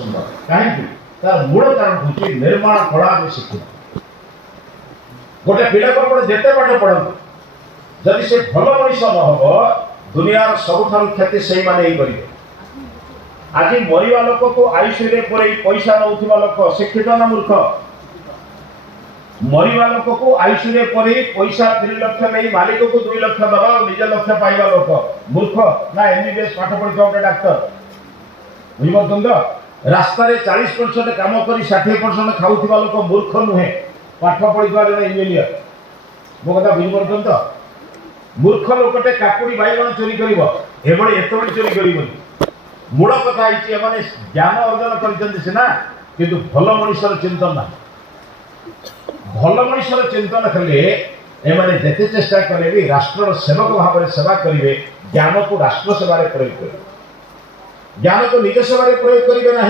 सुंदर कहीं तार मूल कारण हूँ निर्माण कला शिखना गोटे पिला को जिते पाठ पढ़ू जदि से भल मनीष न हम दुनियार सबुठ क्षति से करेंगे आज मरवा लोक को आयुष पुरे पैसा नौथिबा लोक शिक्षित ना मूर्ख मरवा लोक को आयुष पुरे पैसा 3 लाख नहीं मालिक को 2 लाख दबा निज लक्ष्य पाइबा लोक मूर्ख ना एमबीबीएस पाठ पढ़ी गोटे डाक्तर बुझे रास्ता 40% काम कर 60% खाऊा लोक मूर्ख नुहे पाठ पढ़ी जन इंजीनियर मो कथा बुझीपार तो मूर्ख लोकटे काकुड़ी बैगण चोरी कर एत चोरी कर मूल कथा है ज्ञान अर्जन करना किंतु भल मनुष्यर चिंतन ना भल मनुष्यर चिंतन कले एमाने जेते चेष्टा कले भी राष्ट्र सेवक भाव में सेवा करेंगे ज्ञान को राष्ट्र सेवा प्रयोग करेंगे ज्ञान को निज सेवा प्रयोग करेंगे ना